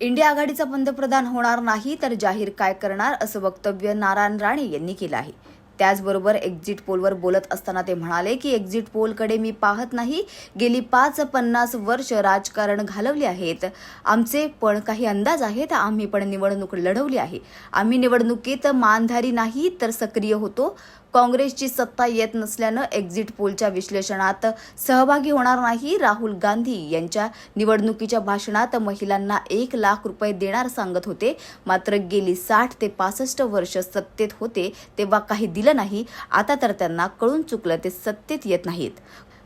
India आघाडीचा पंतप्रधान होणार नाही तर जाहीर काय करणार असं वक्तव्य नारायण राणे यांनी केलं आहे. त्याचबरोबर एक्झिट पोलवर बोलत असताना ते म्हणाले की एक्झिट पोलकडे मी पाहत नाही. गेली पाच पन्नास वर्ष राजकारण घालवले आहेत. आमचे पण काही अंदाज आहेत. आम्ही पण निवडणूक लढवली आहे. आम्ही निवडणुकीत मानधारी नाही तर सक्रिय होतो. काँग्रेसची सत्ता येत नसल्यानं एक्झिट पोलच्या विश्लेषणात सहभागी होणार नाही राहुल गांधी. यांच्या निवडणुकीच्या भाषणात महिलांना एक लाख रुपये देणार सांगत होते. मात्र गेली साठ ते पासष्ट वर्ष सत्तेत होते तेव्हा काही दिलं नाही. आता तर त्यांना कळून चुकलं ते सत्तेत येत नाहीत.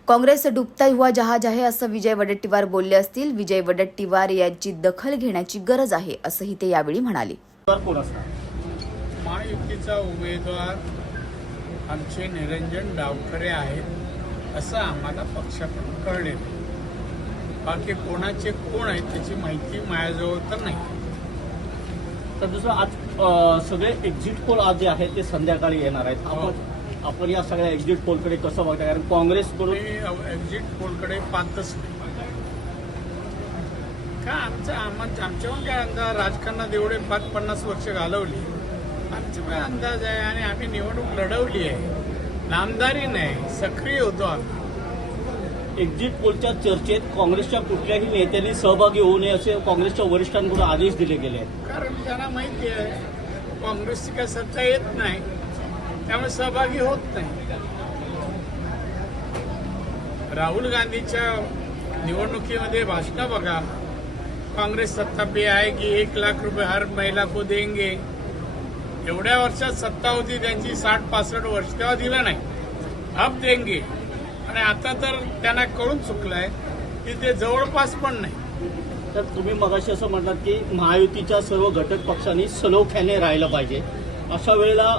काँग्रेस डुबता हुआ जहाज आहे असं विजय वडेट्टीवार बोलले असतील. विजय वडेट्टीवार यांची दखल घेण्याची गरज आहे असंही ते यावेळी म्हणाले. महायुतीचा उमेदवार आमचे निरंजन डावखरे आहेत असं आम्हाला पक्षाकडून कळले बाकी कोणाचे कोण आहेत त्याची माहिती माझ्याजवळ तर नाही. तर दुसरं आज सगळे एक्झिट पोल आज जे आहेत ते संध्याकाळी येणार आहेत. आपण आपण या सगळ्या एक्झिट पोलकडे कसं बघता कारण काँग्रेसकडून एक्झिट पोलकडे पाहतच नाही. का आमचं आम- आमच्याहून काय राजकारणात एवढे पाच पन्नास वर्ष घालवली. आमचे काय अंदाज आहे आणि आम्ही निवडणूक लढवली आहे. नामदारी नाही सक्रिय होतो आम्ही. एक्झिट पोलच्या चर्चेत काँग्रेसच्या कुठल्याही नेत्यांनी सहभागी होऊ नये असे काँग्रेसच्या वरिष्ठांकडून आदेश दिले गेले आहेत. कारण त्यांना माहिती आहे काँग्रेसची काय सत्ता येत नाही त्यामुळे सहभागी होत नाही. राहुल गांधीच्या निवडणुकीमध्ये भाषणं बघा. काँग्रेस सत्ता पे आएगी एक लाख रुपये हर महिला को देंगे. एवढ्या वर्षात सत्ता होती त्यांची साठ पासष्ट वर्ष तेव्हा दिलं नाही. अब देंगे. आणि आता तर त्यांना कळून चुकलंय की ते जवळपास पण नाही. तर तुम्ही मगाशी असं म्हणलात की महायुतीच्या सर्व घटक पक्षांनी सलोख्याने राहिलं पाहिजे. अशा वेळेला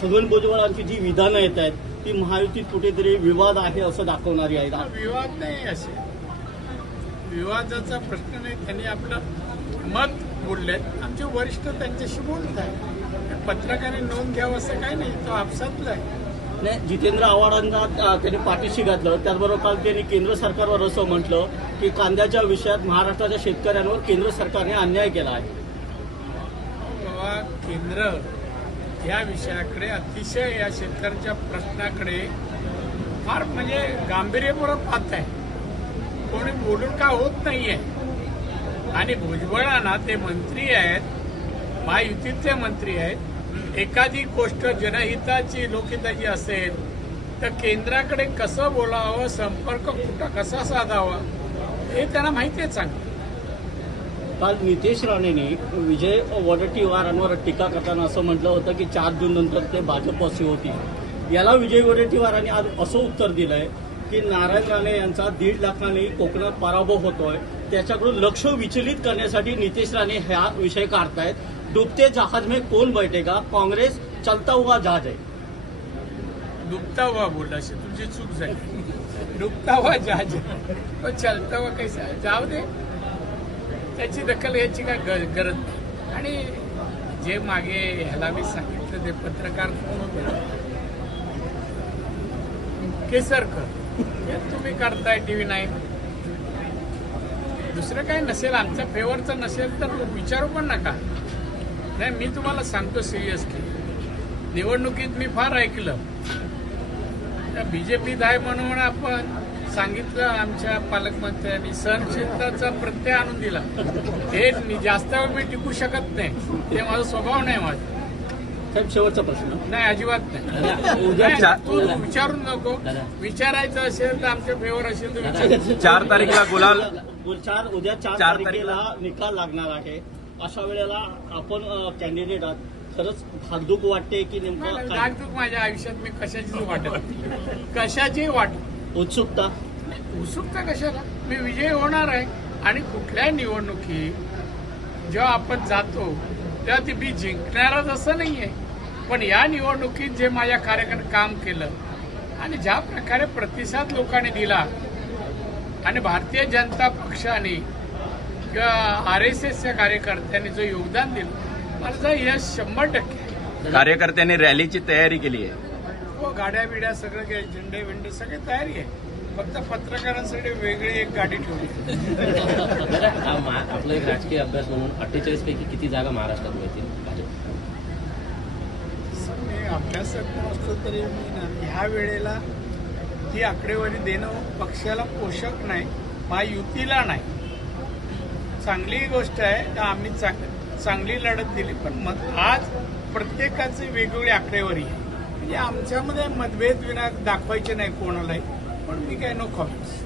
छगन भुजबळांची जी विधानं येत आहेत ती महायुतीत कुठेतरी विवाद आहे असं दाखवणारी आहेत. हा विवाद नाही असे. विवादाचा प्रश्न नाही. त्यांनी आपलं मत बोललेत आमचे वरिष्ठ त्यांच्याशी बोलत आहे पत्रकारांनी नोंद घ्यावं असं काही नाही. तो आपसातला आहे. नाही जितेंद्र आव्हाडांना त्यांनी पाठीशी घातलं. त्याचबरोबर काल त्यांनी केंद्र सरकारवर असं म्हटलं की कांद्याच्या विषयात महाराष्ट्राच्या शेतकऱ्यांवर केंद्र सरकारने अन्याय केला आहे. बाबा केंद्र या विषयाकडे अतिशय या शेतकऱ्यांच्या प्रश्नाकडे फार म्हणजे गांभीर्यपूर्वक पाहत आहे. कोणी बोलून का होत नाहीये? आणि भुजबळांना ते मंत्री आहेत महायुतीतले मंत्री आहेत. एखादी गोष्ट जनहिताची लोकहिताची असेल तर केंद्राकडे कसं बोलावं संपर्क कुठं कसा साधावा हे त्यांना माहिती आहे चांगलं. काल नितेश राणेंनी विजय वडेट्टीवारांवर टीका करताना असं म्हटलं होतं की चार जून नंतर ते बाजपाची होती. याला विजय वडेट्टीवारांनी आज असं उत्तर दिलंय की नारायण राणे यांचा दीड लाखांनी कोकणात पराभव होतोय. त्याच्याकडून लक्ष विचलित करण्यासाठी नितेश राणे हा विषय काढतायत. डुबते जहाज में कोण बैठेगा? काँग्रेस चलता हुआ जहाज आहे. डुबता हुआ बोलला अशी तुमची चूक झाली. डुबता हुआ जहाज चलता हुआ कैसा जाऊ दे. त्याची दखल घ्यायची काय गरज नाही. आणि जे मागे ह्याला मी सांगितलं ते पत्रकार कोण होते? केसरकर. हे तुम्ही करताय टीव्ही नाही दुसरं काय नसेल आमच्या फेवरचं नसेल तर विचारू पण नका. नाही मी तुम्हाला सांगतो सिरियसली निवडणुकीत मी फार ऐकलं. बीजेपीत आहे म्हणून आपण सांगितलं आमच्या पालकमंत्र्यांनी सहनशीलताचा प्रत्यय आणून दिला. हे मी जास्त वेळ मी टिकू शकत नाही. ते माझा स्वभाव नाही माझा. साहेब शेवटचा प्रश्न. नाही अजिबात नाही. उद्या नाही, तू विचारून नको. विचारायचं असेल तर आमच्या फेवर असेल तर विचार चार तारीखला गुलाल चार उद्या चार चार तारखेला निकाल लागणार आहे. अशा वेळेला आपण कॅन्डिडेट आहात. खरंच भागदूक वाटते की नेमकं काय? नागदूक माझ्या आयुष्यात मी कशाचीच वाटत नाही. कशाची वाट? उत्सुकता. उत्सुकता कशाला? मी विजयी होणार आहे. आणि कुठल्याही निवडणुकी जेव्हा आपण जातो तेव्हा ती मी जिंकणारच असं नाहीये. पण या निवडणुकीत जे माझ्या कार्यकर्त्याने काम केलं आणि ज्या प्रकारे प्रतिसाद लोकांनी दिला आणि भारतीय जनता पक्षाने किंवा आर एस एसच्या कार्यकर्त्यांनी जो योगदान दिलं माझं यश शंभर टक्के. कार्यकर्त्यांनी रॅलीची तयारी केली आहे. हो गाड्या बिड्या सगळं काही झेंडे विंडे सगळी तयारी आहे. फक्त पत्रकारांसाठी वेगळी एक गाडी ठेवली. हा आपला एक राजकीय अभ्यास म्हणून अठ्ठेचाळीस पैकी किती जागा महाराष्ट्रात मिळतील? अभ्यासक नसतो तरी मी ना ह्या वेळेला ही आकडेवारी देणं पक्षाला पोषक नाही महायुतीला नाही. चांगली गोष्ट आहे का आम्ही चांग चांगली लढत दिली पण मत आज प्रत्येकाची वेगवेगळी आकडेवारी आहे. म्हणजे आमच्यामध्ये मतभेद विना दाखवायचे नाही कोणालाही पण मी काय नो कॉमेंट्स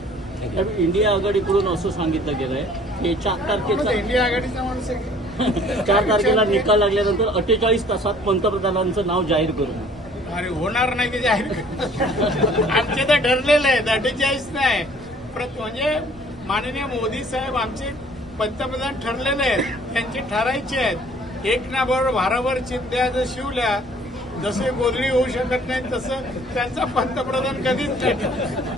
इंडिया आघाडीकडून असं सांगितलं गेलंय की चार तारखेचा इंडिया आघाडीचा माणूस आहे? चार तारखेला निकाल लागल्यानंतर अठ्ठेचाळीस तासात पंतप्रधानांचं नाव जाहीर करू. अरे होणार नाही की जाहीर आमचे तर ठरलेलं आहे अठ्ठेचाळीस नाही. म्हणजे माननीय मोदी साहेब आमचे पंतप्रधान ठरलेले आहेत त्यांचे ठरायचे आहेत. एक ना बरोबर भाराभर चिंध्या जर शिवल्या जसे गोधडी होऊ शकत नाही तसं त्यांचा पंतप्रधान कधीच नाही.